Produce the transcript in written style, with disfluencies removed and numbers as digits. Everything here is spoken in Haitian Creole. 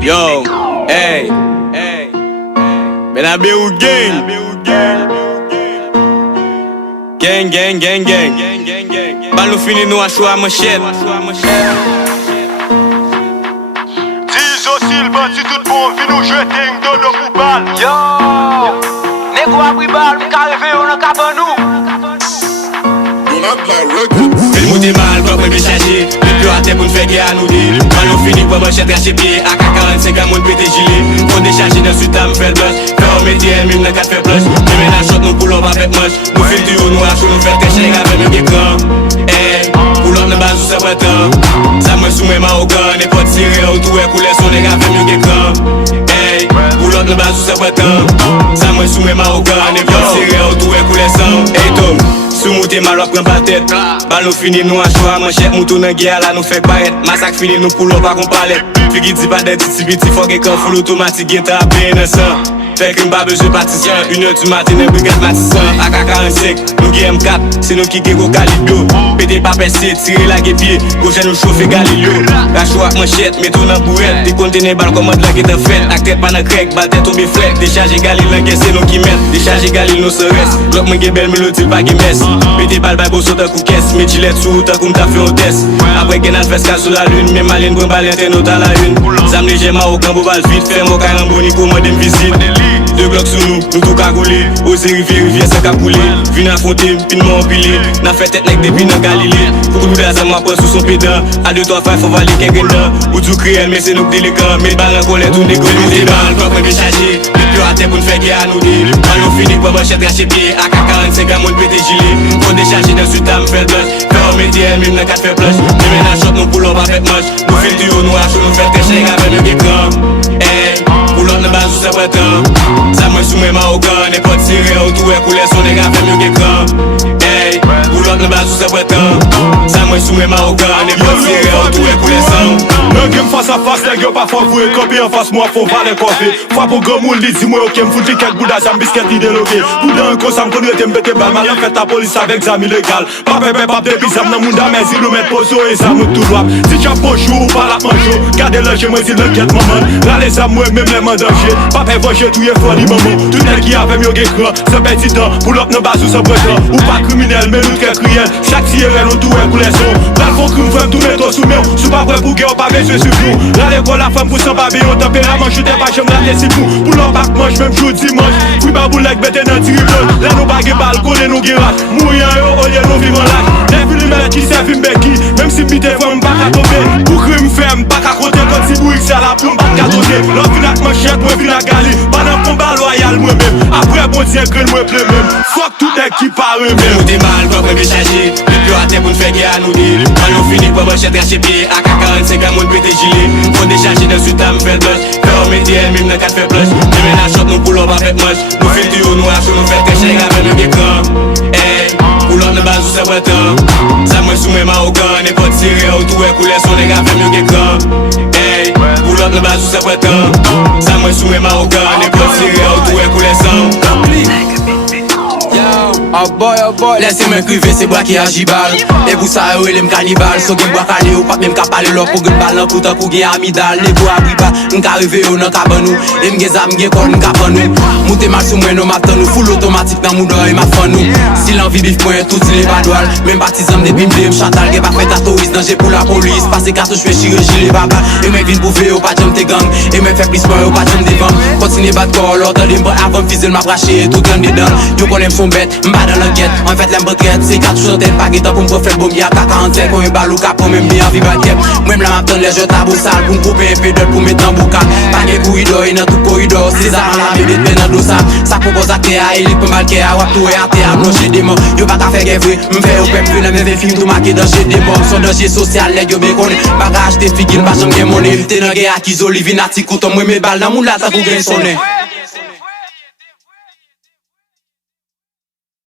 Yo, hey, Ben Abe ou gang. Gang. Bal nou fini nou a chou a manchette. Dis au Sylvain si tout bon, vi nou jete yon dono pou bal. Yo, nego a pris bal, mi ka reve yon an kapan nou. Fil mouti mal, kwa mwen be chaje. Le pyo ate pou n'fe ge anoude. Bal nou fini kwa manchette rache piye. AK-45 a moun pete jile. Fon de chaje nan suite a m'fel blush. Fè ou meti mim nan kat fè plush. Me men a shot nou pull up avèk mosh. Nou fil du ou nou a chou nou fèl treche avèk mwen ge kran. Pull up nan bazou se bretan. Sa mwen sou mwen marokan. E pot tire ou tou e koule son neg avèk mwen ge kran. Pull up nan bazou se bretan. Sa mwen sou mwen marokan. E pot tire ou tou e koule son. Hey Tom, sou mouti mal wap pren patet. Bal nou fini nou a chou a manchette. Moutou nan gya la nou fèk paret. Masak fini nou pull up akon palet. Figi di pa de titi biti fok e kan full automatique gen ta apè nan san. Fèk yon babe je patisyan. 1h du matin en brigade matisan. AK-45, nou ge M4. Se nou ki ge go kalibyo. Pede pa pese, tire la ge pie. Gojen nou chofe galilyo. Rachou ak manchette, metou nan bouret. De kontene bal komad la ge te fet. Ak tèt pa nan krek, bal tèt oube flek. Dechaje galil lan gen se nou ki met. Dechaje galil nou se res. Blok mwen ge bel melodil pa ge mes. Pede bal bay bo sotan kou kes. Me jilet sou tan kou mta fe yon tes. Apre gen adves ka sou la lune. Me malin brin bal ente nou ta la une. Zam leje ma okan bo bal vite. Fè mou karan boni kou modem visite. Deux blocs sous nous, nous tout cagoulé. Osez rivière ça ka coulé. Vin affronter, pin m'empilé. N'a fait tête nèg depuis dans Galilée. Beaucoup de gaz à moi prend sous son pédant. À 2-3 fois faut valer quelqu'un dedans. Ou tout créel mais c'est nous délinquants. Mais balle en colère tout négro. Nous balles quoi pour charger. Le plus à terre pour nous faire guerre à nous dire. Balle nous finit pour manchette rache pied. AK-45 à mon pété gilet. Faut décharger dans suite à me faire blush. Faire au métier même dans 4 faire plush. Mais maintenant shot nous pull up avec moche. Nous fil du haut nous à chaud nous faire très cher avec nous écran. Pull up nan bazou se bretan. Sa mwen sou mwen marokan. E pot tire ou tou e koule son neg a fèm yo ge kran. Pull up nan bazou se bretan. Sa mwen sou mwen marokan. E pot tire ou tou e koule son. Nan game face à face, nèg yo pa fok vwe. Kopi en face moi fon vale kofi. Fwa pou gom moun li di mwen ok m'fouti kek bouda jam bisket ideologue. Bouda an ko sam kon rete mbete bal. Mal an fèt la police avec zam illégal. Pa pepe pap depi zam nan moun da men zil ou met pozo e zam nou tout wap. Si tcha pochou ou pa la manjou. Gade lanje mwen zil l'enquête maman. La les zam mwen même les man danger. Pa pe voche tout ye foli maman. Tout nèg ki avem yo ge kran. Se petit temps, pull up nan bazou se bretan. Ou pa criminel mais nou tre kriel. Chaque tire nou tout e koule son. Pral fon krim fèm tout meto sou mèw. Sou pa vre pou ge ou pa besoin sur nous. La l'école la femme pour s'en babillon. Tempérament chute pas j'aime la laisser pour. Pull up back manche même jour dimanche. Fui ba boulek bete nan tiri blon. La nou bagé bal kone nou girage. Mouyan yo olye nou vivant l'âge. Les villes mèlè qui servi m'beki. Même si pite fèm pa ka tombe. Pou krim fèm pa ka kote. Quand si bouik c'est la plomb pa ka toke. L'on fin ak manchette mwen fin ak gali. Pendant combat loyal moi même. Après bon tien green moi ple même. Fuck tout nèg qui pare même. Nous des mal quoi mwen be chargé. Le plus à terre pour nous faire guerre à nous dire. Mal nous finit pour manchette rache pied. AK-45 à moun pété gilet. Faut décharger dans suite à me faire blush. Faire au métier même dans 4 faire plush. Mais men a shot nous pull up avec moche. Nous fil du haut nous a chaud nous faire très cher avec nous écran. Pull up nan bazou se bretan. Sa mwen sou mwen marokan. E pot tire ou tou e koule son neg a fèm yo ge kran. Pull up nan bazou se bretan. Sa mwen sou mwen marokan. E pot tire ou tou e koule son. Oh boy. Laissez moi criver c'est bras qui agit balle. Et pour ça yo elem cannibal. So gen bois calé ou pas même ka parler l'op pour gen balle nan poutan pour gen amidal. Les bois abri pas, n'ka rive yo nan kaban nou. Et m'gen zam gen kon n'ka pan nou. Moute mal sou mwen nou m'attend nou. Full automatique nan moun doy ma fan nou. Si l'envie bif point tout il est pas doual. Même partisan de bimble m'chantal gen pas fait à touriste danger pour la police. Passé cartouche fait chirurgie les baba. Et moi vin bouffer au pas jam te gang. Et moi fait plus point au pas jam devant. Continue bat corps l'ordre de m'bra avant fizel m'a braché tout gang dedans. Yo connais son bête, m'ba dans l'enquête. En fait l'embretraite, c'est cartouche en tête. Pas guetant pour m'profel bon y'a 45 pour un balou cap pour même bien vivre à kep. Moi m'la m'attend les jeux tabou sale pour m'couper un pédale pour mettre en boucan. Pas de corridor, et dans tout corridor. C'est ça la bébé de dans dos ça. Ça propose à créer, il est pas mal créé. Wap tout est à terre, blancher des morts. Yo pas qu'à faire guerre, m'fait au peuple, le même film tout marqué dans chez des morts. Son danger social, les yo béconne. Bagage des figues, pas jamais monnaie. T'es dans guerre, qui zoli, vinati, couteau, moi mes balles dans mon là, ça pour bien sonner.